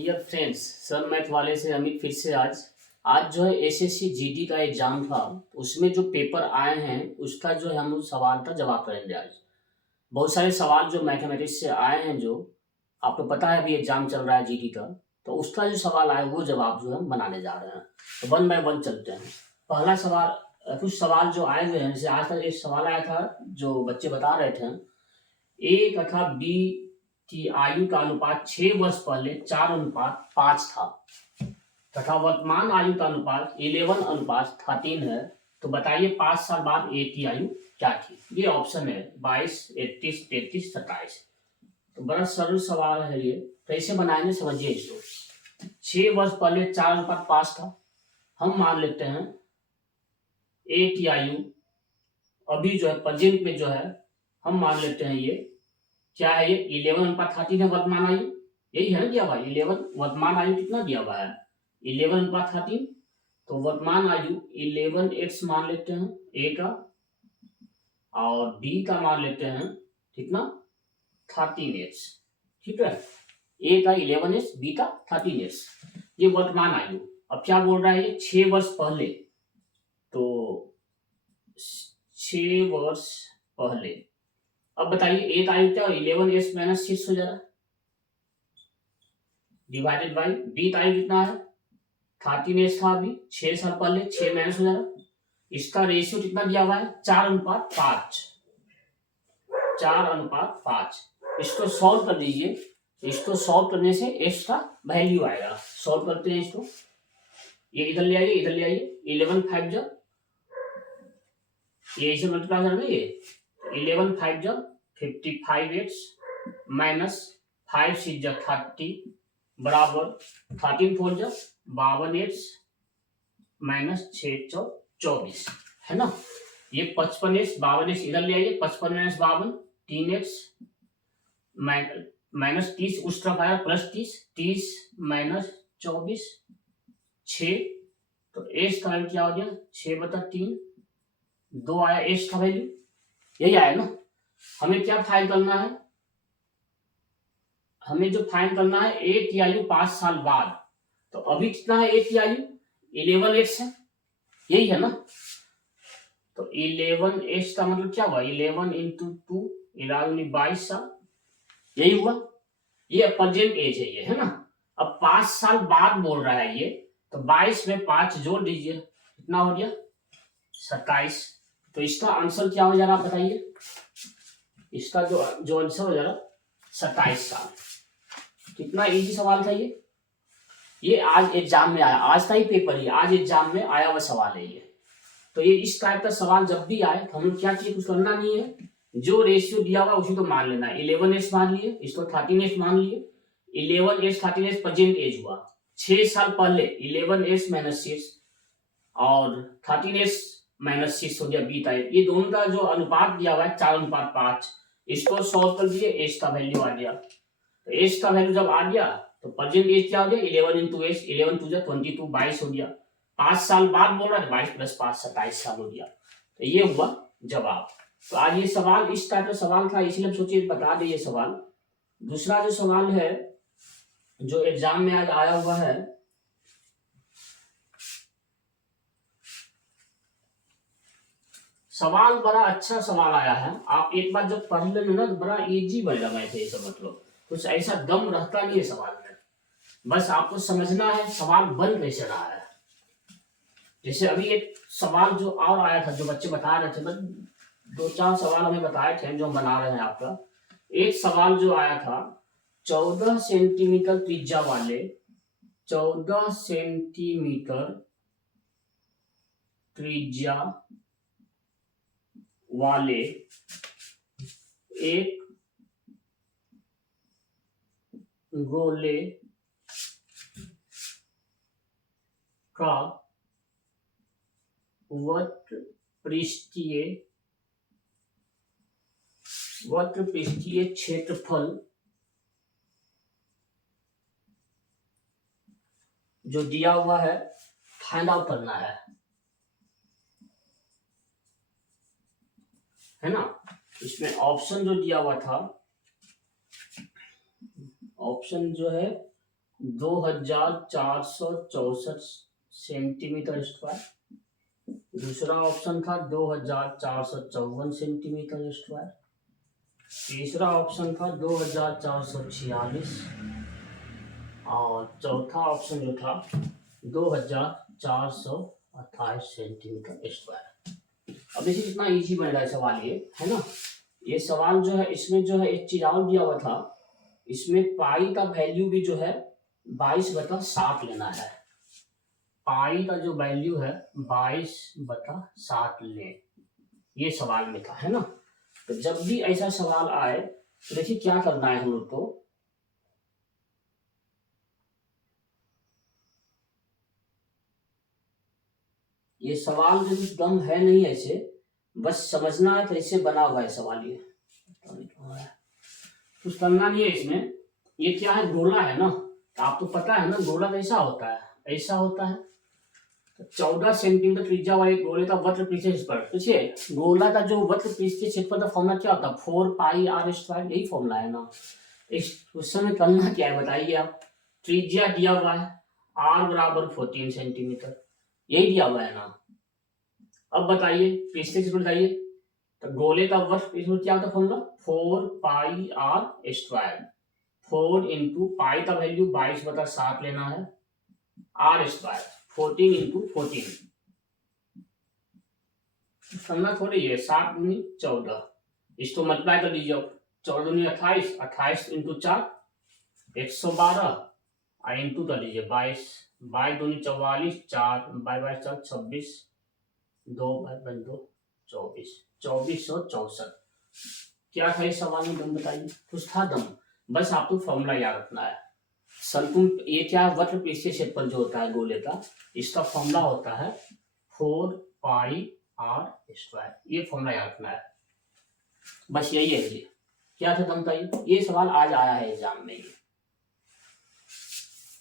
Dear friends, sir math वाले से अमित फिर से आज जो है एसएससी जीडी का एग्जाम था। उसमें जो पेपर आए हैं उसका जो है हम लोग सवाल का जवाब करेंगे आज। बहुत सारे सवाल जो मैथमेटिक्स से आए हैं, जो आपको पता है अभी एग्जाम चल रहा है जीडी का, तो उसका जो सवाल आए वो जवाब जो है हम बनाने जा रहे हैं। तो वन बाय वन चलते हैं। पहला सवाल, कुछ सवाल जो आए हुए हैं, जैसे आज तक एक सवाल आया था जो बच्चे बता रहे थे, ए तथा बी की आयु का अनुपात 6 वर्ष पहले 4:5 था तथा वर्तमान आयु का अनुपात 11:13 है। तो बताइए 5 साल बाद ए की आयु क्या थी। ये ऑप्शन है 22, 31, 33, 27। तो बड़ा सरल सवाल है ये, कैसे बनाएंगे समझिए इसको। 6 वर्ष पहले 4:5 था। हम मान लेते हैं ए की आयु अभी जो है प्रेजेंट में जो है हम मान लेते हैं ये क्या है, ये 11:13 है वर्तमान आयु। यही है ना दिया हुआ 11, वर्तमान आयु कितना दिया हुआ है 11:13। तो वर्तमान आयु 11x मान लेते हैं ए का, और बी का मान लेते हैं कितना 13x। ठीक है, ए का 11x, बी का 13x। ये वर्तमान आयु। अब क्या बोल रहा है ये 6 वर्ष पहले, तो 6 वर्ष पहले। अब बताइए ए का आयु क्या 11s माइनस 6 हो जाएगा डिवाइडेड बाई बी का आयु कितना है 13s था अभी 6 साल पहले, 6 माइनस हो जाएगा। इसका रेशियो कितना दिया हुआ है 4:5। 4:5। इसको सॉल्व कर दीजिए। इसको सॉल्व करने से एक्स का वैल्यू आएगा। सॉल्व करते हैं इसको। ये इधर ले आइए, इधर ले आइए। 11 5 जब ये इसे मल्टीप्लाई कर देंगे, 11 5 जब 55x माइनस 5 6 जब 30 बराबर 13 4 जब 52x माइनस 6 24 है ना। ये 55x 52x इधर ले आइए। 55 माइनस 52 3x माइनस 30 उस तरफ आया प्लस 30 माइनस 24 6। तो एस का वैल्यू क्या हो गया 6/3। 2 आया एस का वैल्यू, यही आया ना। हमें क्या फाइंड करना है, हमें जो फाइंड करना है ए की आयु 5 साल बाद। तो अभी कितना है ए की आयु 11x है, यही है ना। तो 11x का मतलब क्या हुआ 11 इंटू 2 11 22 साल, यही हुआ। ये प्रेजेंट एज है ना। अब 5 साल बाद बोल रहा है ये, तो 22 में 5 जोड़ दीजिए, कितना हो गया 27। तो इसका आंसर क्या हो जा रहा बताइए। इसका जो आंसर हो जा रहा 27 साल। कितना इजी सवाल था ये आज एग्जाम में आया, आज का ही पेपर है, आज एग्जाम में आया हुआ सवाल है ये। तो ये इस टाइप का सवाल जब भी आए तो हम लोग क्या चाहिए, कुछ करना नहीं है, जो रेशियो दिया हुआ उसी को मान लेना है। 11x मान लिए, इसको 13x मान लिए। 11x 13x प्रेजेंट एज हुआ 6 साल पहले 11x माइनस 6 और 13x माइनस 6 हो गया बी का। ये दोनों का जो अनुपात दिया हुआ है 4:5। इसको सॉल्व कर दिए, एज का वैल्यू आ गया। तो एज का वैल्यू जब आ गया तो प्रेजेंट एज क्या हो गया 11 इंटू एज 11 2 22 22 हो गया। 5 साल बाद बोल रहा है 22 प्लस 5 27 साल हो गया। तो ये हुआ जवाब। तो आज ये सवाल इस टाइप का सवाल था, इसलिए हम सोचिए बता दें ये सवाल। दूसरा जो सवाल है जो एग्जाम में आज आया हुआ है, सवाल बड़ा अच्छा सवाल आया है। आप एक बार जब पढ़ लेंगे ना तो बड़ा इजी बनेगा मैथ। ये सब मतलब कुछ ऐसा दम रहता नहीं है सवाल में, बस आपको समझना है सवाल बन कैसे रहा है। जैसे अभी एक सवाल जो और आया था जो बच्चे बता रहे थे, 2-4 सवाल हमें बताए थे जो हम बना रहे हैं आपका। एक सवाल जो आया था 14 सेंटीमीटर त्रिज्या वाले 14 सेंटीमीटर त्रिज्या वाले एक गोले का वक्र पृष्ठीय क्षेत्रफल जो दिया हुआ है फाइंड आउट करना है ना। इसमें ऑप्शन जो दिया हुआ था, ऑप्शन जो है 2464 सेंटीमीटर स्क्वायर। दूसरा ऑप्शन था 2454 सेंटीमीटर स्क्वायर। तीसरा ऑप्शन था 2446 और चौथा ऑप्शन जो था 2428 सेंटीमीटर स्क्वायर। अब देखिए कितना इजी बन रहा है सवाल ये, है ना। ये सवाल जो है इसमें जो है एक चीज और दिया हुआ था, इसमें पाई का वैल्यू भी जो है 22/7 लेना है। पाई का जो वैल्यू है 22/7 लें, ये सवाल में था, है ना। तो जब भी ऐसा सवाल आए तो देखिए क्या करना है हम लोग को। ये सवाल जो दम है नहीं ऐसे, बस समझना है कैसे बना हुआ है सवाल ये। कुछ करना नहीं है इसमें। ये क्या है, गोला है ना, तो आपको पता है ना गोला कैसा होता है, ऐसा होता है। तो 14 सेंटीमीटर त्रिज्या वाले गोले का वक्र पृष्ठीय क्षेत्रफल, पूछिए गोला का जो वक्र पृष्ठीय क्षेत्रफल का फॉर्मूला क्या होता है, 4πr², यही फॉर्मूला है ना। इस क्वेश्चन में करना क्या है बताइए आप। त्रिज्या दिया हुआ है r बराबर 14 सेंटीमीटर, यही दिया हुआ है ना। अब बताइए पृष्ठीय क्षेत्रफल बताइए, तो गोले का वक्र पृष्ठफल क्या होता है फॉर्मूला, 4πr²। 4 इंटू पाई का वैल्यू 22/7 लेना है, r², 14 इंटू 14 करना थोड़ी है, 7 दूनी 14, इसको मल्टीप्लाई कर लीजिए आप। 14 दूनी 28, 28 इंटू 4 112 इंटू कर लीजिए 22, 22 दूनी 44, 4 22 4 26, 2 2 24, 2464। क्या था इस सवाल में, दम बताइए। कुछ था दम, बस आपको फॉर्मूला याद रखना है। ये क्या वक्र पृष्ठीय क्षेत्रफल जो होता है गोले का, इसका फॉर्मूला होता है 4πr², ये फॉर्मूला याद रखना है, बस यही है। ये क्या था दम का, ये सवाल आज आया है एग्जाम में।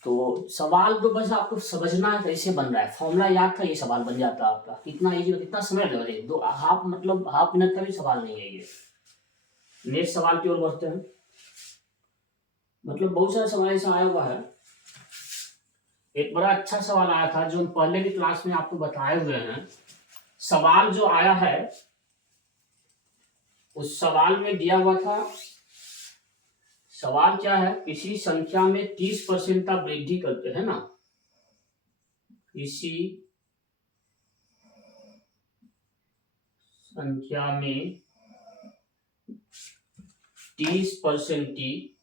तो सवाल तो बस आपको समझना है कैसे बन रहा है, फॉर्मूला याद था ये सवाल बन जाता है आपका। कितना इजी, कितना समय लग रहा है, दो हाफ मिनट का भी सवाल नहीं है ये। नेक्स्ट सवाल की ओर बढ़ते हैं। बहुत सारा सवाल ऐसा आया हुआ है। एक बड़ा अच्छा सवाल आया था जो हम पहले भी क्लास में आपको बताए हुए हैं। सवाल जो आया है उस सवाल में दिया हुआ था, सवाल क्या है, किसी संख्या में 30% का वृद्धि करते हैं ना, किसी संख्या में 30% की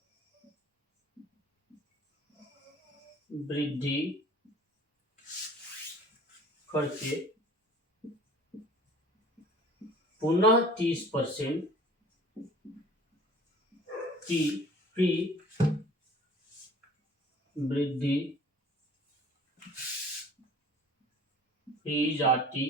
वृद्धि करके पुनः 30% की वृद्धि की जाती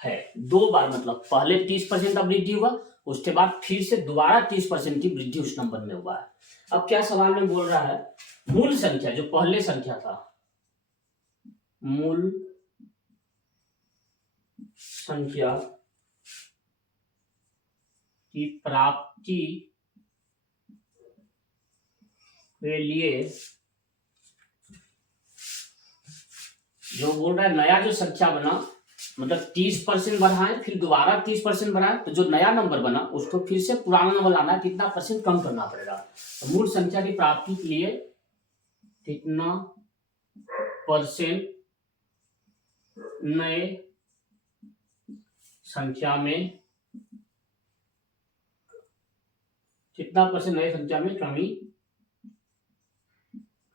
है। दो बार, पहले 30% का वृद्धि हुआ, उसके बाद फिर से दोबारा 30% की वृद्धि उस नंबर में हुआ है। अब क्या सवाल में बोल रहा है, मूल संख्या जो पहले संख्या था, मूल संख्या की प्राप्ति के लिए, जो बोल रहा है नया जो संख्या बना, 30% बढ़ाएं फिर दोबारा 30% बढ़ाएं, तो जो नया नंबर बना उसको फिर से पुराना नंबर लाना है, कितना परसेंट कम करना पड़ेगा। तो मूल संख्या की प्राप्ति के लिए कितना परसेंट नए संख्या में, कितना परसेंट नए संख्या में कमी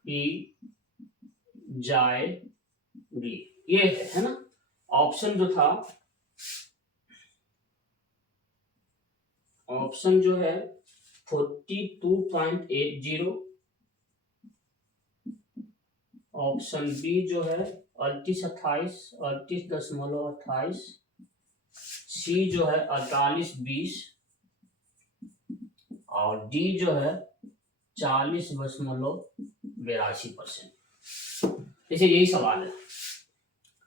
की जाएगी, ये है ना। ऑप्शन जो था, ऑप्शन जो है 42.80, ऑप्शन बी जो है 38.28, सी जो है 48.20 और डी जो है 40.82%। जैसे यही सवाल है।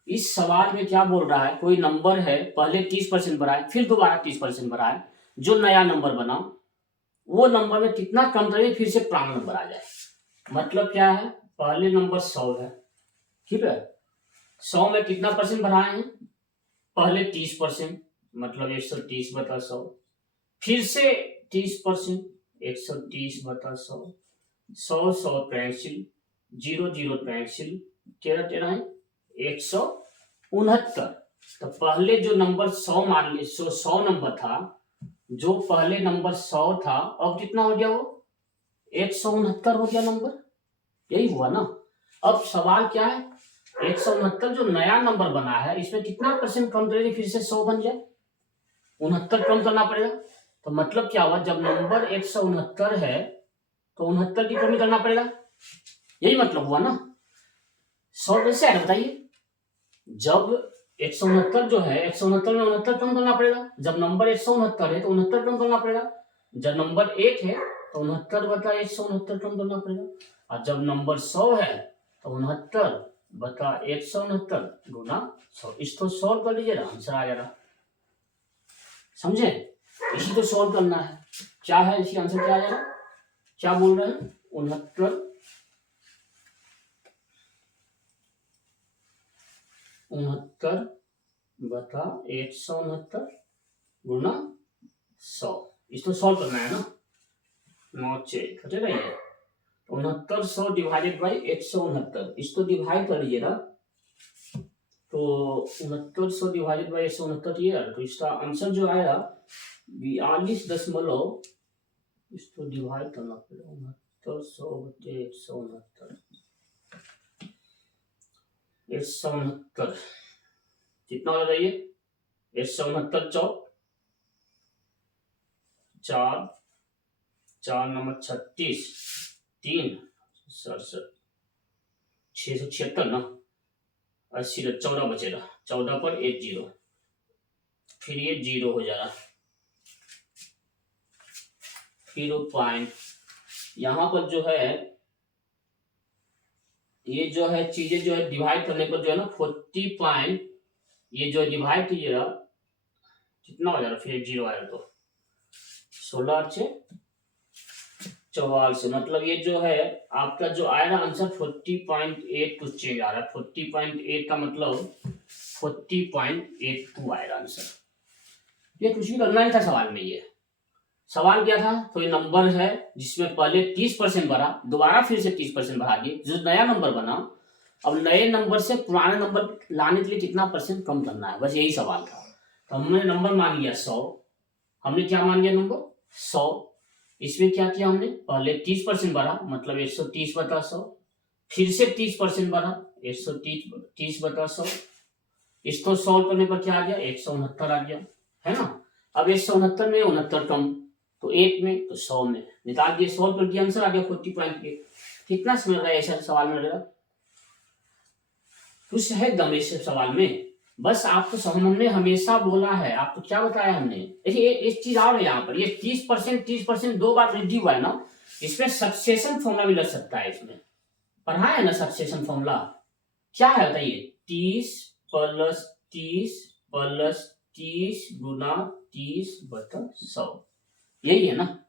इस सवाल में क्या बोल रहा है, कोई नंबर है, पहले 30% बढ़ाए फिर दोबारा 30% बढ़ाए, जो नया नंबर बना वो नंबर में कितना कम करें फिर से पुराना नंबर आ जाए। मतलब क्या है, पहले नंबर 100 है, ठीक है। 100 में कितना परसेंट बढ़ाए हैं, पहले 30%, मतलब 130/100। फिर से 30%, 130/100। 100 कैंसिल, 0 कैंसिल, 13 है 169। तो पहले जो नंबर 100 मान ली, 100 नंबर था, जो पहले नंबर 100 था, अब कितना हो गया वो 169 हो गया नंबर, यही हुआ ना। अब सवाल क्या है, 169 जो नया नंबर बना है, इसमें कितना परसेंट कम करेंगे फिर से 100 बन जाए, 69 कम करना पड़ेगा। तो मतलब क्या हुआ, जब नंबर 169 है तो 69 की कमी करना पड़ेगा, यही मतलब हुआ ना। 100 कैसे आएगा बताइए, जब 169 जो है, 169 में 69 कम करना पड़ेगा। जब नंबर 169 है तो 69 कम करना पड़ेगा। जब नंबर 1 है तो 69/169 कम करना पड़ेगा। और जब नंबर 100 है तो 69/169 गुना 100। इसको सॉल्व कर लीजिए, आंसर आ जाएगा, समझे। इसी को सॉल्व करना है। क्या है इसी आंसर, क्या आ जाएगा, क्या बोल रहे हैं, 69/169 गुना 100। इसको सॉल्व करना है ना, 9 चेक हटे रहिए। 6900 डिवाइडेड बाई 169, इसको डिवाइड कर लीजिएगा, तो 6900 डिवाइडेड बाई 169 ये है, तो इसका आंसर जो आएगा 42 इसको डिवाइड करना पड़ेगा, 6900/169, 169 कितना हो जाइए, 169 चौक 4, 4 नंबर 36, 3 67, 676 ना, 80 14 बचेगा, 14 पर 1 0, फिर ये 0 हो जाएगा, फिर पॉइंट यहाँ पर जो है, ये जो है चीजें जो है डिवाइड करने पर जो है ना 40 पॉइंट, ये जो डिवाइड कीजिएगा कितना हो जाएगा, फिर 1 0 आएगा, तो 16 से 44, मतलब ये जो है आपका जो आएगा आंसर 40.8 कुछ चेंज आ रहा है, 40.8 का मतलब 40.82 आएगा आंसर। ये कुछ भी करना नहीं था सवाल में, ये सवाल क्या था, तो ये नंबर है जिसमें पहले 30% बढ़ा, दोबारा फिर से 30% बढ़ा दिए, जो नया नंबर बना, अब नए नंबर से पुराने नंबर लाने के लिए कितना परसेंट कम करना है, बस यही सवाल था। तो हमने नंबर मान लिया 100, हमने क्या मान लिया नंबर 100, इसमें क्या किया हमने, पहले 30% बढ़ा, मतलब 130/100, फिर से 30% बढ़ा, 130/100, इसको सॉल्व करने पर क्या आ गया, 169 आ गया, है ना। अब 169 में 69 कम, तो 1 में तो 100 में निकाल दिए, सॉल्व कर दिया, आंसर आ गया 40.8। कितना समझ रहा है ऐसा सवाल में रहेगा, कुछ है दम ऐसे सवाल में, बस आपको हमने हमेशा बोला है, आपको क्या बताया हमने, देखिए एक चीज और है यहाँ पर, ये 30% 2 बार वृद्धि हुआ है ना, इसमें सक्सेशन फॉर्मूला भी लग सकता है, इसमें पढ़ा है ना सक्सेशन फॉर्मूला, क्या है बताइए, 30+30+30 गुना 30/100, यही है ना,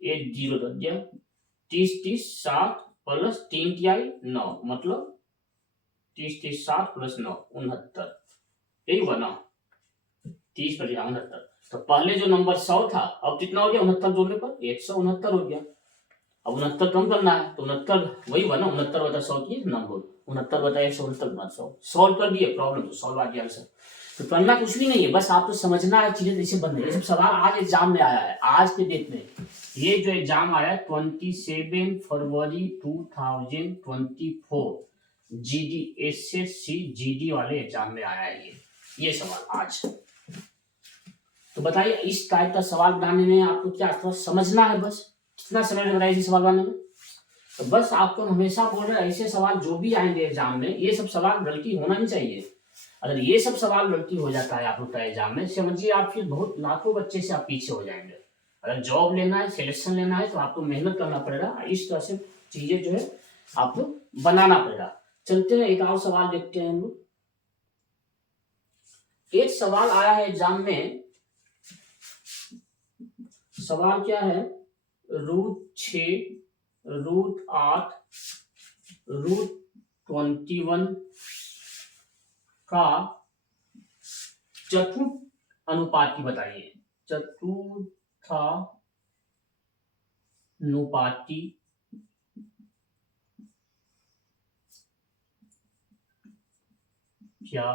ये 0 रख दिया, 30 प्लस 3 तिहाई 9, मतलब 30 प्लस 9 69, यही हुआ ना, 30/69। तो पहले जो नंबर 100 था, अब कितना हो गया, 69 जोड़ने पर 169 हो गया। अब 69 कम करना है, तो 69 वही हुआ ना, 69/100 की नंबर, 69/169 सॉल्व कर दिए, प्रॉब्लम तो सॉल्व आ गया आंसर। तो करना कुछ भी नहीं है, बस आपको समझना है चीजें कैसे बन रही है। ये सब सवाल आज एग्जाम में आया है, आज के डेट में ये जो एग्जाम आया है 27 फरवरी 2024, जीडी एसएससी जीडी वाले एग्जाम में आया है ये सवाल आज। तो बताइए इस टाइप का सवाल बनाने में आपको क्या थोड़ा समझना है, बस कितना समय लग रहा है इसी सवाल बनाने में। तो बस आपको हमेशा बोल रहे ऐसे सवाल जो भी आएंगे एग्जाम में, ये सब सवाल गलती होना नहीं चाहिए। अगर ये सब सवाल गलती हो जाता है आप लोग का एग्जाम में, समझिए आप फिर बहुत लाखों बच्चे से आप पीछे हो जाएंगे। अगर जॉब लेना है, सिलेक्शन लेना है, तो आपको मेहनत करना पड़ेगा, इस तरह से चीजें जो है आपको बनाना पड़ेगा। चलते हैं एक और सवाल देखते हैं हम लोग। एक सवाल आया है एग्जाम में, सवाल क्या है, √6 √8 √21 का चतुर्थ अनुपाती बताइए। चतुर्थानुपाती क्या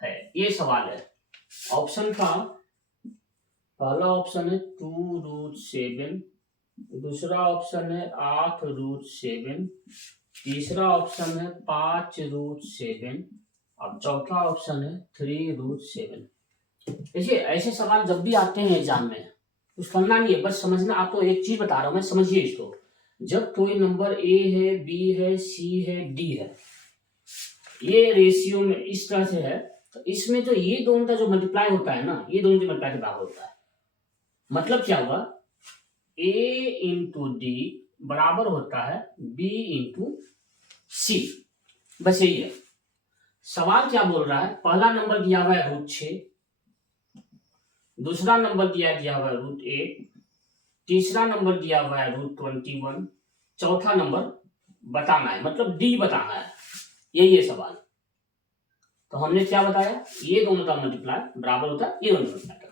है, ये सवाल है। ऑप्शन का पहला ऑप्शन है 2√7, दूसरा ऑप्शन है 8√7, तीसरा ऑप्शन है 5√7 और चौथा ऑप्शन है 3√7। देखिए ऐसे सवाल जब भी आते हैं एग्जाम में कुछ करना नहीं है, बस समझना। आपको एक चीज बता रहा हूं मैं, समझिए इसको। जब कोई नंबर ए है, बी है, सी है, डी है, ये रेशियो में इस तरह से है, तो इसमें जो ये दोनों का जो मल्टीप्लाई होता है ना, ये दोनों के मल्टीप्लाई के बराबर होता है। मतलब क्या हुआ, ए इंटू डी बराबर होता है बी इंटू सी। बस यही है। सवाल क्या बोल रहा है, पहला नंबर दिया हुआ है √6, दूसरा नंबर दिया हुआ है √8, तीसरा नंबर दिया हुआ है √21, चौथा नंबर बताना है, मतलब डी बताना है। यही है सवाल। तो हमने क्या बताया, ये दोनों का मल्टीप्लाई बराबर होता है ये दोनों मल्टीप्लाई का।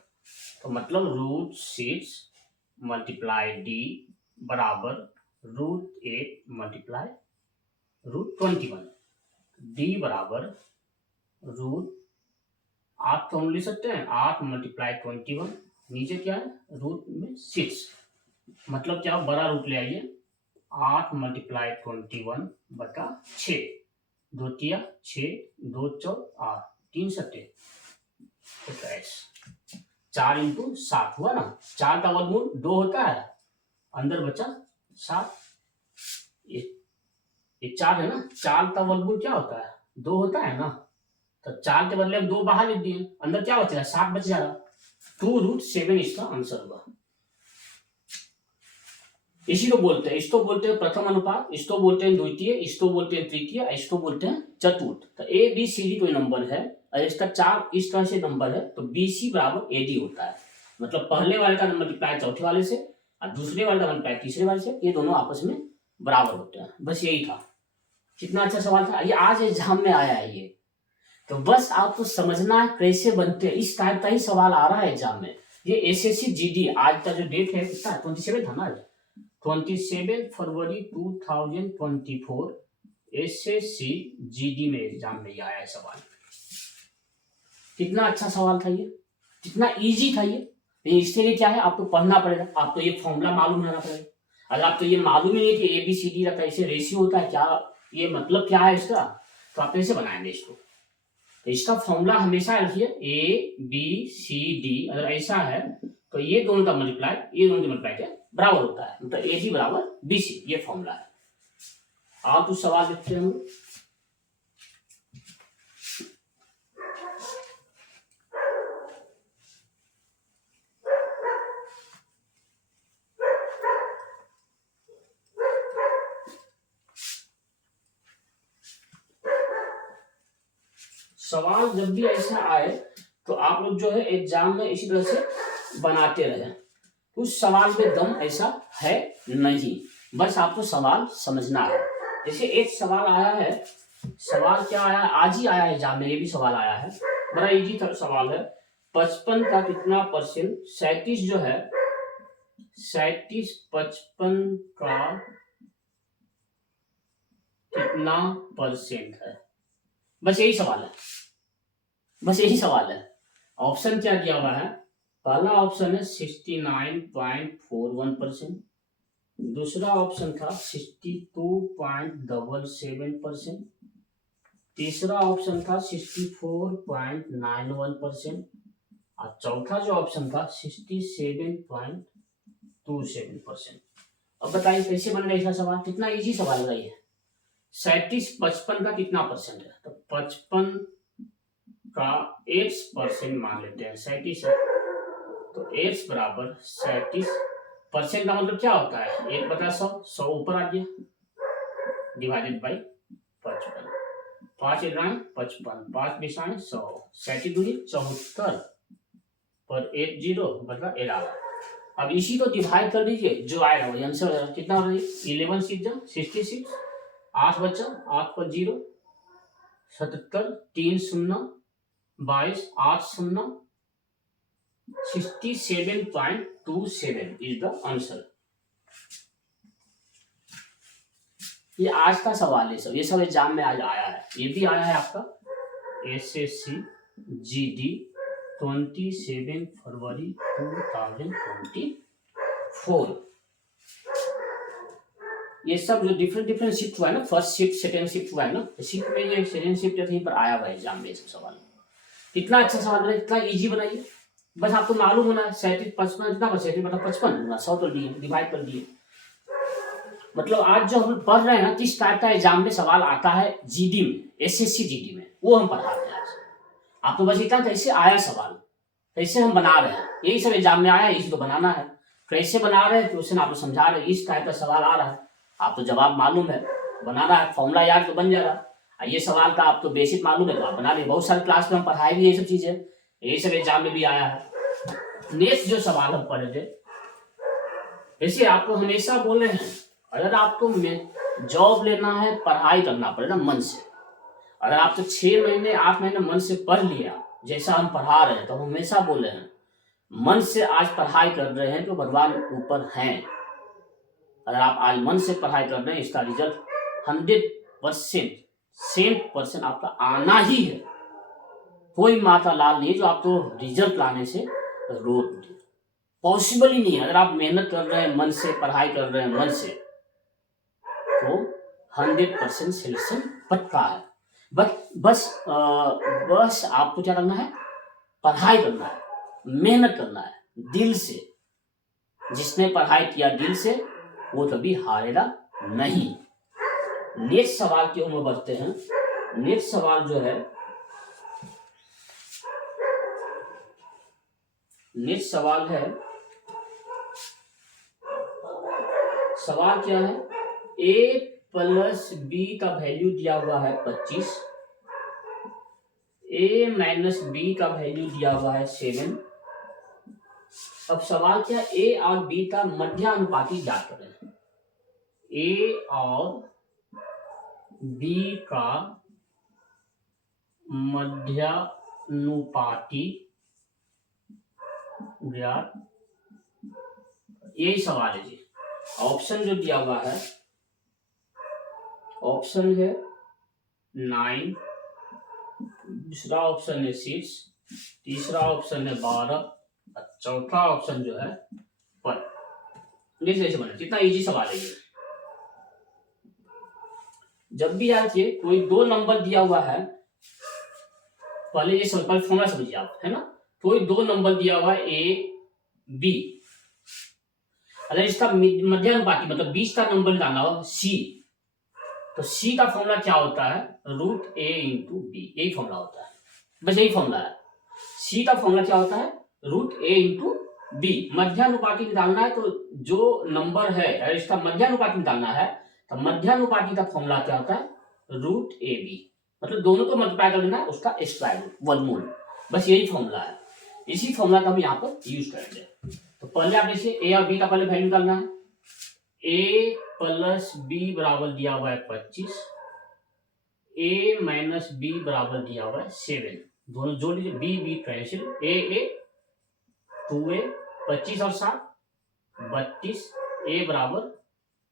तो मतलब √6 मल्टीप्लाई डी बराबर √8 मल्टीप्लाई √21। डी बराबर √8 तो हम लिख सकते हैं, 8 मल्टीप्लाई 21, नीचे क्या है √6, मतलब क्या बड़ा रूट ले आइए, 8 मल्टीप्लाई 21 बटा 6, 2 तिया 6, 2 चौक 8, 3 सत्ते 21, 4 इंटू 7 हुआ ना। 4 का वर्गमूल 2 होता है, अंदर बचा 7, ये 4 है ना, 4 का वर्गमूल क्या होता है 2 होता है ना, तो 4 के बदले हम 2 बाहर लिख दिए, अंदर क्या बचेगा 7 बच जाएगा। 2√7 इसका आंसर हुआ। इसी को बोलते हैं, इसको बोलते हैं प्रथम अनुपात, इसको बोलते हैं द्वितीय, इसको बोलते हैं तृतीय, इसको बोलते हैं चतुर्थ। तो ए बी सी डी कोई नंबर है और इसका 4 इस तरह से नंबर है, तो बी सी बराबर ए डी होता है। मतलब पहले वाले का नंबर मल्टीप्लाई चौथे वाले से और दूसरे वाले का मल्टीप्लाई तीसरे वाले से, ये दोनों आपस में बराबर होते हैं। बस यही था। कितना अच्छा सवाल था, ये आज एग्जाम में आया है ये। तो बस आपको समझना है कैसे बनते हैं, इस टाइप का ही सवाल आ रहा है एग्जाम में। ये एसएससी जीडी आज का जो डेट है कितना 27 था ना, 27 फरवरी 2024 एसएससी जीडी में एग्जाम में आया है सवाल। कितना अच्छा सवाल था ये, कितना इजी था ये। इसके लिए क्या है, आपको पढ़ना पड़ेगा, आपको ये फॉर्मूला मालूम रहना पड़ेगा। अगर आपको ये मालूम ही नहीं कि ए बी सी डी रहता है, इसे रेशियो होता है, क्या ये मतलब क्या है इसका, तो आप कैसे बनाएंगे इसको। तो इसका फॉर्मूला हमेशा रखिए, ए बी सी डी अगर ऐसा है तो ये दोनों का मल्टीप्लाई ये दोनों के मल्टीप्लाई के बराबर होता है, मतलब ए जी बराबर बी सी, ये फॉर्मूला है। आप कुछ सवाल देखते हैं। सवाल जब भी ऐसा आए तो आप लोग जो है एग्जाम में इसी तरह से बनाते रहे। उस सवाल में दम ऐसा है नहीं, बस आपको सवाल समझना है। जैसे एक सवाल आया है, सवाल क्या आया, आज ही आया है एग्जाम में, ये भी सवाल आया है, बड़ा इजी सवाल है। 55 का कितना परसेंट, 37 जो है 37 55 का कितना परसेंट है, बस यही सवाल है, बस यही सवाल है। ऑप्शन क्या दिया हुआ है, पहला ऑप्शन है 69.41%, दूसरा ऑप्शन था 62.77%, तीसरा ऑप्शन था 64.91% और चौथा जो ऑप्शन था 67.27%। अब बताइए कैसे बन रहा है सवाल, कितना इजी सवाल है ये। 37 55 का कितना परसेंट है, तो 55 का x% मान लेते हैं, 37 है तो x बराबर 37% का मतलब क्या होता है 1/100, 100 ऊपर आ गया डिवाइडेड बाई 55, 5 × 55, 5 × 100, 37 × 74 पर 80 मतलब 11। अब इसी को डिवाइड कर दीजिए, जो आएगा वही आंसर हो जाएगा। कितना हो रहा है? 11 66, 8 बच्चा, 8 पर 0, 77, 3 0, 22, 8 0, 67.27 इज द आंसर। ये आज का सवाल है सब, ये सब एग्जाम में आज आया है। ये भी आया है आपका SSC GD 27 फरवरी 2024। ये सब जो डिफरेंट शिफ्ट हुआ है ना, फर्स्ट शिफ्ट सेकेंड शिफ्ट हुआ है ना, शिफ्ट में ये सेकेंड शिफ्ट यहीं पर आया हुआ है एग्जाम में। सब सवाल कितना अच्छा सवाल बनाइए, कितना इजी बनाइए। बस आपको मालूम होना है 37 55 कितना, 37 मतलब 55 100 तो दिए, डिवाइड कर दिए। मतलब आज जो हम पढ़ रहे हैं ना, किस टाइप का एग्जाम में सवाल आता है GD में, SSC GD में, वो हम पढ़ा रहे हैं आज। आपको बस इतना कैसे आया सवाल, कैसे हम बना रहे हैं, यही सब एग्जाम में आया, इसी को बनाना है। कैसे बना रहे हैं क्वेश्चन आपको समझा रहे हैं, इस टाइप का सवाल आ रहा है, आपको जवाब मालूम है, बनाना है, फॉर्मूला याद तो बन जा रहा है। ये सवाल का आपको बेसिक मालूम है तो आप बना लिए। बहुत सारे क्लास में हम पढ़ाए भी ये सब चीजें, यही सब एग्जाम में भी आया है। नेक्स्ट जो सवाल हम पढ़े थे, जैसे आपको हमेशा बोल रहे हैं, अगर आपको जॉब लेना है पढ़ाई करना पड़ेगा मन से। अगर आप तो 6 महीने 8 महीने मन से पढ़ लिया, जैसा हम पढ़ा रहे हैं, तो हम हमेशा बोल रहे हैं मन से आज पढ़ाई कर रहे हैं तो भगवान ऊपर हैं। अगर आप आज मन से पढ़ाई कर रहे हैं, इसका रिजल्ट 100% आपका आना ही है। कोई माता लाल नहीं जो आपको रिजल्ट लाने से रोक दे, पॉसिबल ही नहीं है। अगर आप मेहनत कर रहे हैं मन से, पढ़ाई कर रहे हैं मन से, तो 100% सिलेक्शन पक्का है। बस आपको क्या करना है, पढ़ाई करना है, मेहनत करना है दिल से। जिसने पढ़ाई किया दिल से वो कभी हारेगा नहीं। नेक्स्ट सवाल की ओर बढ़ते हैं। नेक्स्ट सवाल जो है, नेक्स्ट सवाल है, सवाल क्या है, A प्लस B का वैल्यू दिया हुआ है 25, A माइनस B का वैल्यू दिया हुआ है 7। अब सवाल क्या, A और B का मध्यानुपाती ज्ञात करें। A और B का मध्यानुपाती ज्ञात, यही सवाल है जी। ऑप्शन जो दिया हुआ है, ऑप्शन है 9, दूसरा ऑप्शन है 6, तीसरा ऑप्शन है 12, चौथा ऑप्शन जो है 1। जैसे बना, कितना इजी सवाल है ये। जब भी आइए कोई 2 नंबर दिया हुआ है, पहले ये सिंपल फॉर्मूला समझिए आप, है ना। कोई 2 नंबर दिया हुआ है A B, अगर इसका मध्यानुपाती मतलब 20 का नंबर निकालना हो C, तो C का फॉर्मूला क्या होता है, √A × B, यही फॉर्मूला होता है। बस यही फॉर्मूला है। C का फॉर्मूला क्या होता है, √A × B। मध्यानुपाती निकालना है तो जो नंबर है, अगर इसका मध्यानुपाती निकालना है तो मध्यानुपाती का फॉर्मूला क्या होता है, √AB, मतलब दोनों को मल्टीप्लाई कर देना है, उसका स्क्वायर रूट, वर्गमूल। बस यही फॉर्मूला है, इसी फॉर्मूला का हम यहाँ पर यूज करेंगे। तो पहले आप देखिए A और B का पहले वैल्यू निकालना है। A प्लस B बराबर दिया हुआ है 25, A माइनस B बराबर दिया हुआ है 7। दोनों जोड़ लीजिए, B कैंसिल, A 2A, 25 और 7 32, A बराबर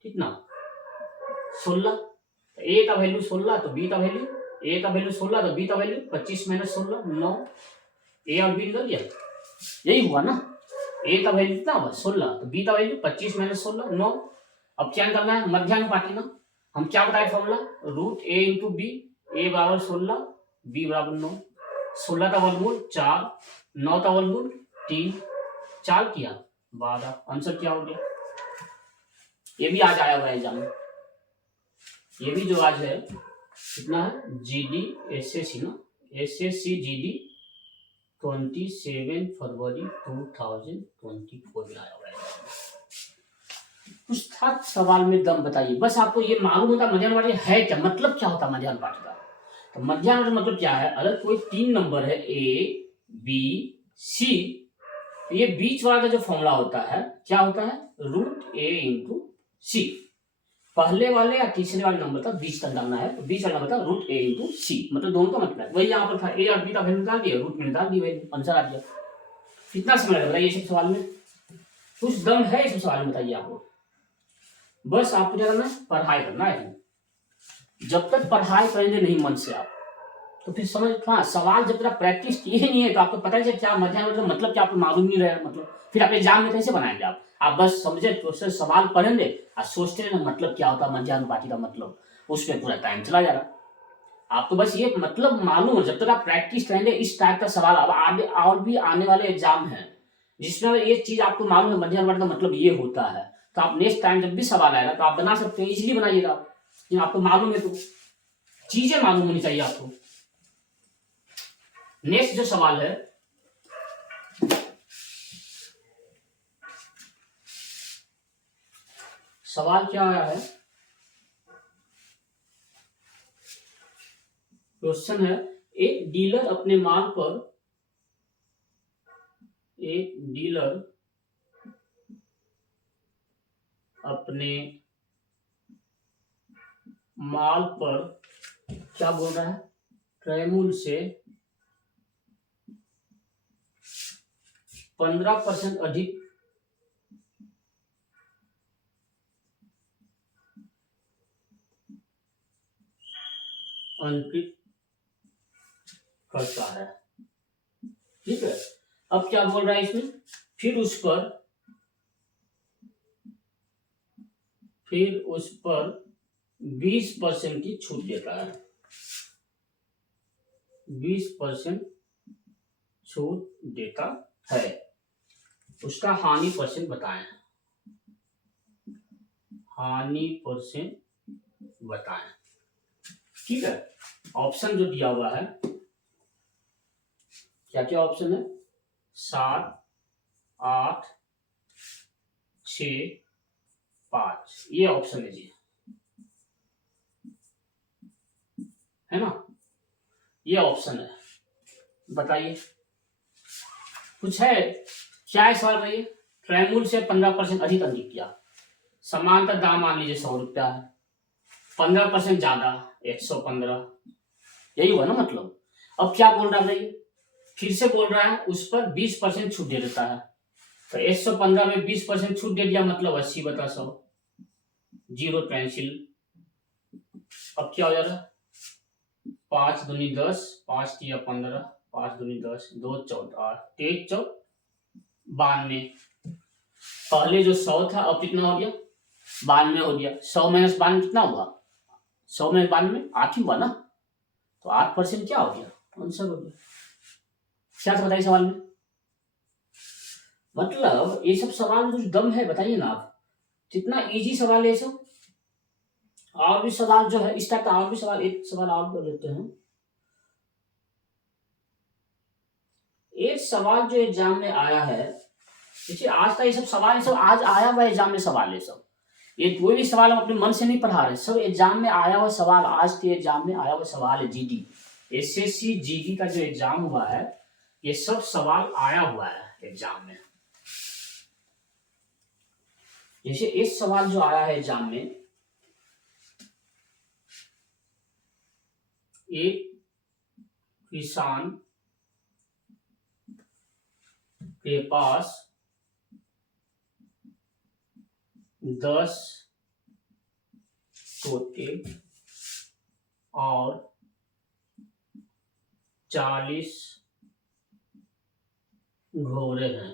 कितना 16। A का वैल्यू 16 तो B का वैल्यू, A का वैल्यू 16 तो B का वैल्यू 25 माइनस 16 9। A और B निकल गया, यही हुआ ना। A का वैल्यू कितना हुआ 16, तो B का वैल्यू 25 माइनस 16 9। अब क्या करना है, मध्यानुपाती ना, हम क्या बताए फॉर्मूला, √A × B, A बराबर 16, B बराबर 9। 16 का वर्गमूल 4, 9 का वर्गमूल 3, 4 किया 12, आंसर क्या हो गया। ये भी आज आया हुआ है एग्जाम में, ये भी जो आज है कितना है, GD SSC ना, SSC GD 27 फरवरी 2024 में आया हुआ है। कुछ था सवाल में दम बताइए, बस आपको ये मालूम होता मध्यानुपाती है क्या, मतलब क्या होता मध्यानुपाती का। तो मध्यानुपाती मतलब क्या है, अगर कोई 3 नंबर है A B C, तो ये बीच वाला का जो फॉर्मूला होता है क्या होता है, √a/c। पहले वाले या तीसरे वाले नंबर का बीच तक डालना है, तो बीच वाला नंबर का √a/c, मतलब दोनों का मतलब वही यहाँ पर था, a और b का वैल्यू निकाल दिया, रूट में निकाल दिया, आंसर आ गया। कितना समय लग रहा है ये सब सवाल में, कुछ दम है इस सवाल में, बताइए आपको। बस आपको क्या करना है, पढ़ाई करना है। जब तक पढ़ाई करेंगे नहीं मन से आप, तो फिर समझ, हाँ सवाल जब तक प्रैक्टिस किए ही नहीं है तो आपको पता ही क्या मध्याह्न मतलब क्या आपको मालूम नहीं रहे, मतलब फिर आप एग्जाम में कैसे बनाएंगे आप बस समझे तो सवाल पढ़ेंगे और सोचते रहे मतलब क्या होता है मध्याह्न का मतलब, उसमें पूरा टाइम चला जा रहा। आपको बस ये मतलब मालूम है, जब तक आप प्रैक्टिस करेंगे इस टाइप का सवाल अब आगे और भी आने वाले एग्जाम है जिसमें ये चीज आपको मालूम है मध्याह्न का मतलब ये होता है, तो आप नेक्स्ट टाइम जब भी सवाल आएगा तो आप बना सकते हैं, इजीली बनाइएगा। आपको मालूम है तो चीजें मालूम होनी चाहिए आपको। नेक्स्ट जो सवाल है, सवाल क्या आया है, क्वेश्चन है, एक डीलर अपने माल पर क्या बोल रहा है, क्रय से 15% अधिक अंकित करता है, ठीक है। अब क्या बोल रहा है इसमें, फिर उस पर 20% की छूट देता है, 20% छूट देता है, उसका हानि परसेंट बताएं, हानि परसेंट बताएं, ठीक है। ऑप्शन जो दिया हुआ है, क्या क्या ऑप्शन है, 7, 8, 6, 5, ये ऑप्शन है जी, है ना, ये ऑप्शन है। बताइए कुछ है क्या है सवाल, बताइए। क्रय से 15% अधिक अंकित किया, समानता दाम मान लीजिए 100 रुपया है, 15% ज्यादा 115, यही हुआ ना मतलब। अब क्या बोल रहा है भाई, फिर से बोल रहा है उस पर 20% छूट दे देता है, तो 115 में 20% छूट दे दिया मतलब 80/100, जीरो कैंसिल। अब क्या हो जा रहा है, 5 दूनी 10, 5 तिया 15, 5 दूनी 10, 2 14, 23 4 92। पहले जो 100 था अब कितना हो गया, 92 हो गया, 100 माइनस 92 कितना हुआ, 100 में 92 8 ही हुआ ना, तो 8% क्या हो गया, आंसर हो गया। क्या था बताइए सवाल में, मतलब ये सब सवाल में कुछ दम है, बताइए ना आप, कितना इजी सवाल है ये सब। और भी सवाल जो है इस टाइप का, और भी सवाल, एक सवाल और कर लेते हैं। एक सवाल जो एग्जाम में आया है, देखिए आज का ये सब सवाल, ये सब आज आया हुआ एग्जाम में सवाल, ये सब, ये कोई भी सवाल हम अपने मन से नहीं पढ़ा रहे, सब एग्जाम में आया हुआ सवाल, आज के एग्जाम में आया हुआ सवाल है। जीडी एसएससी जीडी का जो एग्जाम हुआ है, ये सब सवाल आया हुआ है एग्जाम में। जैसे इस सवाल जो आया है एग्जाम में, एक किसान के पास 10 तोते और 40 घोड़े हैं,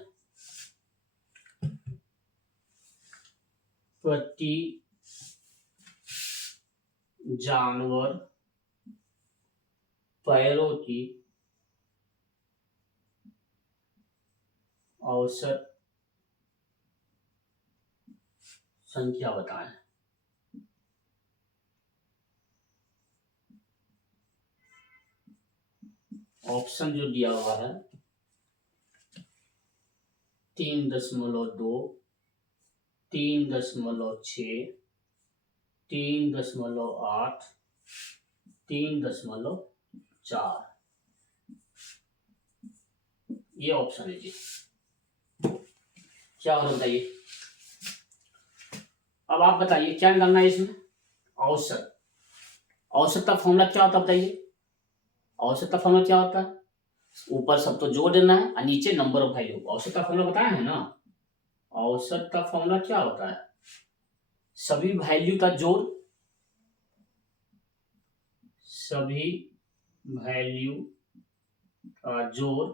प्रति जानवर पैरों की औसत संख्या बताएं। ऑप्शन जो दिया हुआ है 3.2, 3.6, 3.8, 3.4, ये ऑप्शन है जी। क्या हो रहा बताइए। अब आप बताइए क्या निकालना है इसमें, औसत। औसत का फॉर्मूला क्या होता है बताइए। औसत का फॉर्मूला क्या होता है, ऊपर सब तो जोड़ देना है और नीचे नंबर ऑफ वैल्यू। औसत का फॉर्मूला बताया है ना, औसत का फॉर्मूला क्या होता है, सभी वैल्यू का जोड़, सभी वैल्यू का जोड़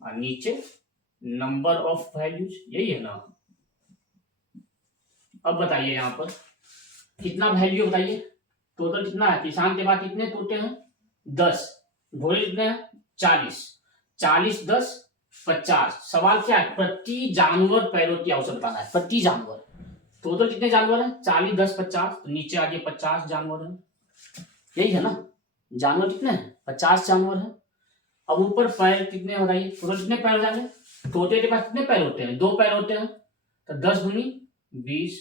और नीचे नंबर ऑफ वैल्यूज, यही है ना। अब बताइए यहाँ पर कितना वैल्यू बताइए, टोटल कितना है, किसान के पास कितने तोते हैं 10, घोड़े कितने हैं 40, 40 10 50। सवाल क्या है, प्रति जानवर पैरों की औसत बताना है, प्रति जानवर। टोटल कितने जानवर हैं 40 10 50, तो नीचे आगे 50 जानवर हैं, यही है ना। जानवर कितने हैं 50 जानवर हैं। अब ऊपर पैर कितने बताइए, टोटल कितने पैर हो जाएंगे, तोते के पास कितने पैर होते हैं 2 पैर होते हैं, तो 10 दूनी 20।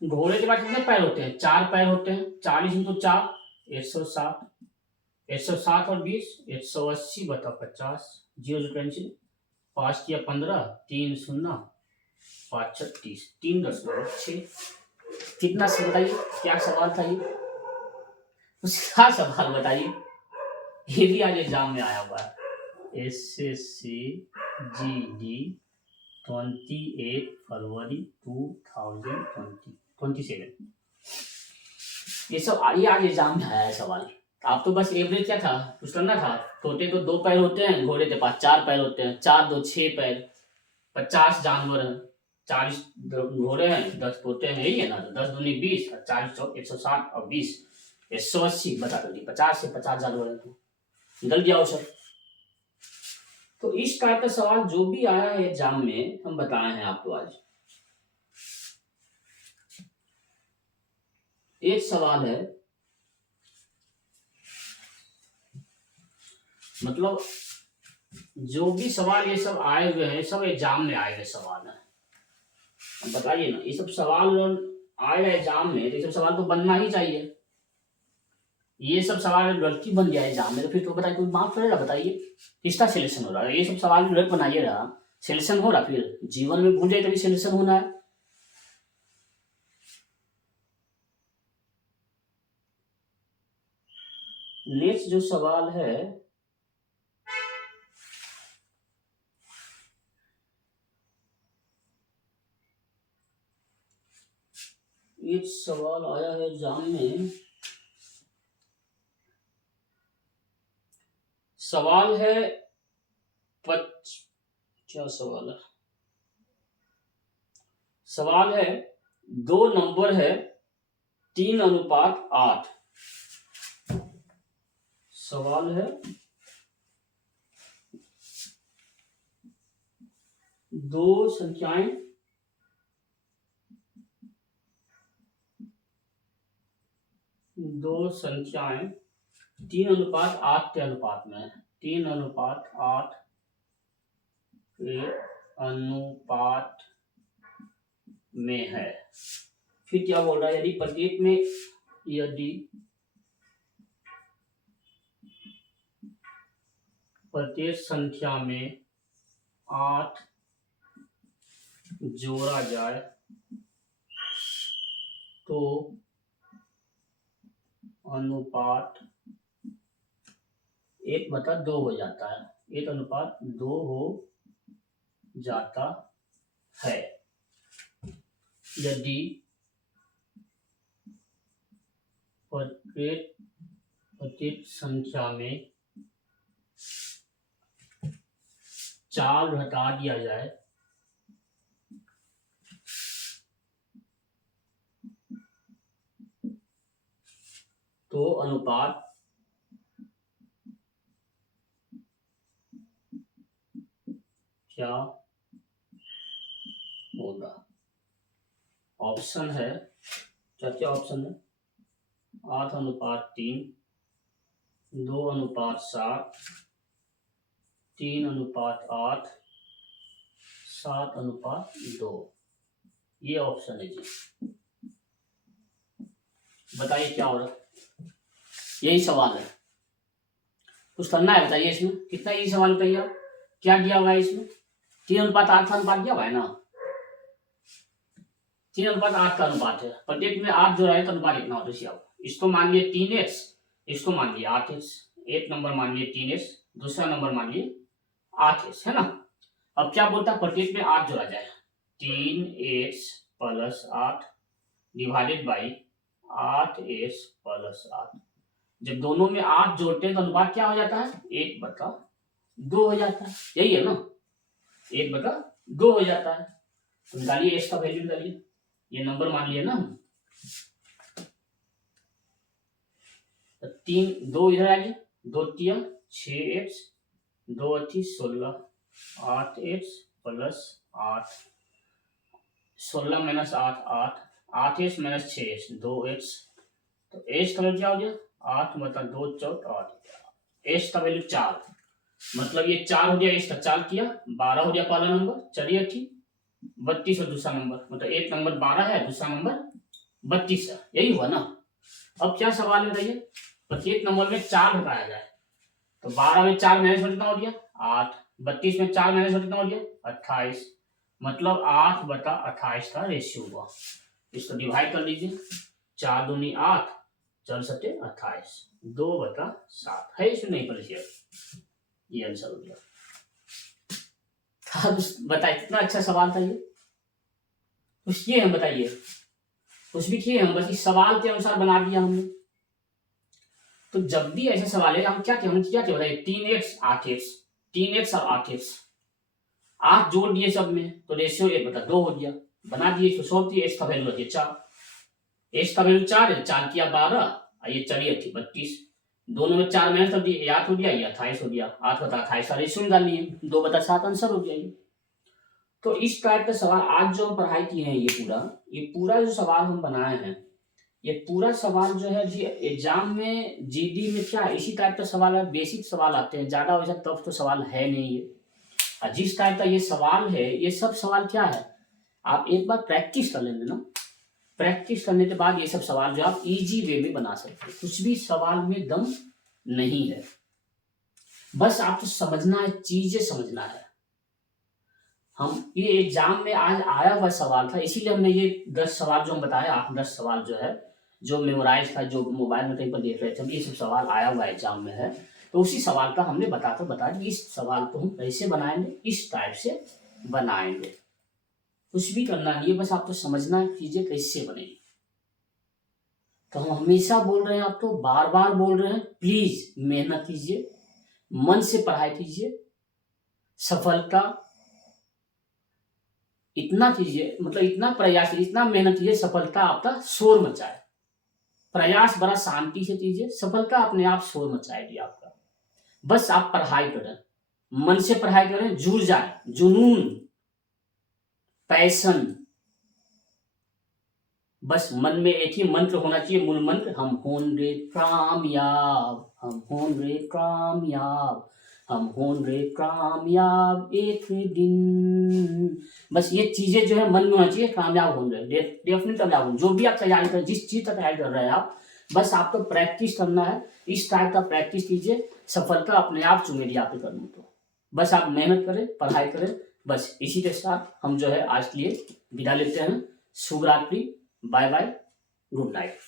घोड़े के पास कितने पैर होते हैं 4 पैर होते हैं, 40 इंटू 4 160, 160 और 20 180 बटा 50, जीरो कैंसिल, 5 किया 15, 3 शून्य 5 36, 3 10 6। कितना से बताइए, क्या सवाल था ये, उसका सवाल बताइए, ये भी आज एग्जाम में आया हुआ है। SSC GD 28 फरवरी 2027, ये सब ये आज एग्जाम में आया है सवाल। आप तो बस एवरेज क्या था कुछ करना था, तोते तो 2 पैर होते हैं, घोड़े के पास 4 पैर होते हैं, 4 2 6 पैर, 50 जानवर हैं, 40 घोड़े हैं 10 तोते हैं, यही है ना। 10 दूनी 20, 40 160 और 20 180 बता दो, 50 से 50 जानवर है, तो निकल गया औसत। तो इस टाइप का सवाल जो भी आया है एग्जाम में हम बताए हैं आपको आज। एक सवाल है, मतलब जो भी सवाल ये सब आए हुए हैं सब एग्जाम में आए हुए सवाल है। अब बताइए ना, ये सब सवाल आए हैं एग्जाम में, तो ये सब सवाल तो बनना ही चाहिए। ये सब सवाल गलती बन गया एग्जाम में तो फिर तो बताइए कोई मार्क्स पड़ेगा, बताइए किसका सिलेक्शन हो रहा है। ये सब सवाल गलत बनाइए रहा, सिलेक्शन हो रहा, फिर जीवन में भूल जाए तभी सिलेक्शन होना है। नेक्स्ट जो सवाल है, एक सवाल आया है एग्जाम में, सवाल है क्या सवाल है, सवाल है 2 नंबर है 3:8। सवाल है 2 संख्याएं 3:8 के अनुपात में, 3:8 के अनुपात में है। फिर क्या बोल रहा है, यदि प्रत्येक में, यदि प्रत्येक संख्या में 8 जोड़ा जाए तो अनुपात 1/2 हो जाता है, 1:2 हो जाता है। यदि प्रत्येक संख्या में 4 घटा दिया जाए तो अनुपात क्या होगा। ऑप्शन है, क्या क्या ऑप्शन है, 8:3, 2:7, 3:8, 7:2, ये ऑप्शन है जी। बताइए क्या हो रहा है, यही सवाल है, कुछ करना है बताइए इसमें, कितना ये सवाल बताइए आप। क्या दिया हुआ है इसमें? 3:8 का अनुपात दिया हुआ है ना, 3:8 का अनुपात है। प्रत्येक में 8 जोड़ा है तो अनुपात इतना होता है। इसको मान लिए 3x, इसको मान लिए 8x। एक नंबर मान लिए 3x, दूसरा नंबर मान लिए 8x, है ना। अब क्या बोलता है, प्रत्येक में 8 जोड़ा जाए। 3x + 8 divided by 8x + 8। जब दोनों में 8 जोड़ते हैं तो अनुपात क्या हो जाता है? 1/2 हो जाता है। यही है ना, 1/2 हो जाता है। तो निकालिए x का वैल्यू निकालिए। ये नंबर मान लिया ना, 2 इधर आ गया, 2 तिया 6x, 2 8 16, 8x + 8, 16 - 8 8, 8x - 6x 2x। तो x का वैल्यू क्या हो गया? 8/2 = 8। x का वैल्यू 4, मतलब ये 4 हो गया, इसका 4 किया 12 हो गया पहला नंबर। चलिए ठीक, 32 है दूसरा नंबर, मतलब एक नंबर 12 है, दूसरा नंबर 32 है। यही हुआ ना। अब क्या सवाल है बताइए, प्रत्येक नंबर में 4 हटाया जाए तो 12 में 4 माइनस कितना हो गया? 8। 32 में 4 माइनस कितना हो गया? 28। मतलब 8/28 का रेशियो हुआ। इसको डिवाइड कर लीजिए, 4 दूनी 8, 4 सत्ते 28, 2/7 है। इसमें नहीं पढ़िए, ये आंसर हो गया। बताइए कितना अच्छा सवाल था ये। कुछ किए हम, बताइए कुछ भी किए हम, बस इस सवाल के अनुसार बना दिया हमने। तो जब भी ऐसा सवाल है हम क्या क्या बताइए, 3x 8x, 3x और 8x 8 जोड़ दिए सब में तो रेशियो 1/2 हो गया। बना दिए इसको, सॉल्व किए, x का वैल्यू रखिए 4, x का वैल्यू 4 है, 4 किया 12 और ये चलिए 32। दोनों में 4 माइनस कर दिए, 8 हो गया, ये 28 हो गया। 8/28 का रेशियो निकालनी है, 2/7 आंसर हो गया ये। तो इस टाइप का सवाल आज जो हम पढ़ाई किए हैं, ये पूरा जो सवाल हम बनाए हैं, ये पूरा सवाल जो है जी एग्जाम में जीडी में क्या इसी टाइप का सवाल है। बेसिक सवाल आते हैं, ज्यादा वैसा टफ तो सवाल है नहीं ये। जिस टाइप का ये सवाल है, ये सब सवाल क्या है, आप एक बार प्रैक्टिस कर लेंगे ना, प्रैक्टिस करने के बाद ये सब सवाल जो आप इजी वे में बना सकते हैं। कुछ भी सवाल में दम नहीं है, बस आपको समझना है, चीजें समझना है। हम ये एग्जाम में आज आया हुआ सवाल था, इसीलिए हमने ये 10 सवाल जो हम बताए, 8-10 सवाल जो है, जो मेमोराइज था, जो मोबाइल में कहीं पर देख रहे थे, ये सब सवाल आया हुआ एग्जाम में है। तो उसी सवाल का हमने बताया कि इस सवाल को हम कैसे बनाएंगे, इस टाइप से बनाएंगे। कुछ भी करना नहीं है, बस आपको समझना है चीजें कैसे बनेगी। तो हम हमेशा बोल रहे हैं, आपको बार बार बोल रहे हैं, प्लीज मेहनत कीजिए, मन से पढ़ाई कीजिए। सफलता इतना कीजिए, मतलब इतना प्रयास कीजिए, इतना मेहनत कीजिए, सफलता आपका शोर मचाए। प्रयास बड़ा शांति से कीजिए, सफलता अपने आप शोर मचाएगी आपका। बस आप पढ़ाई करें, मन से पढ़ाई करें, जुड़ जाए, जुनून, पैशन। बस मन में एक ही मंत्र होना चाहिए, मूल मंत्र, हम होंगे कामयाब, हम होंगे कामयाब, हम होंगे कामयाब एक दिन। बस ये चीजें जो है मन में होना चाहिए, कामयाब होंगे, डेफिनेटली कामयाब होंगे। जो भी आप तैयारी कर, जिस चीज का तैयारी कर रहे हैं आप, बस आपको प्रैक्टिस करना है। इस टाइप का प्रैक्टिस कीजिए, सफलता अपने आप चुनेगी आपके कदमों को। बस आप मेहनत करें, पढ़ाई करें। बस इसी के साथ हम जो है आज के लिए विदा लेते हैं। शुभ रात्रि, बाय बाय, गुड नाइट।